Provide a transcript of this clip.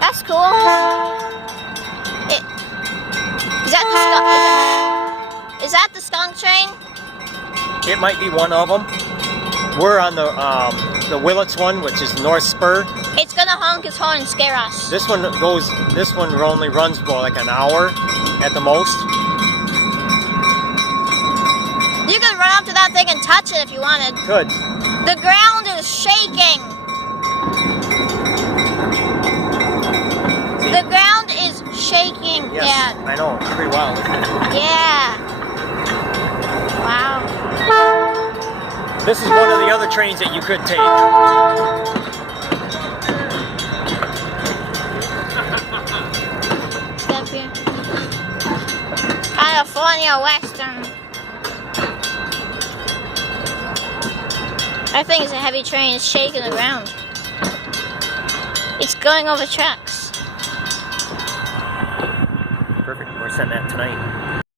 That's cool. Is that the skunk train? It might be one of them. We're on the Willits one, which is North Spur. It's gonna honk its horn and scare us. This one only runs for like an hour at the most. You could run up to that thing and touch it if you wanted. Good. The ground is shaking. The ground is shaking, Yes, Dad. I know. It's pretty wild, isn't it? Yeah. Wow. This is one of the other trains that you could take. Step here. California Western. I think it's a heavy train. It's shaking the ground. It's going over tracks. Perfect. We're sending that tonight.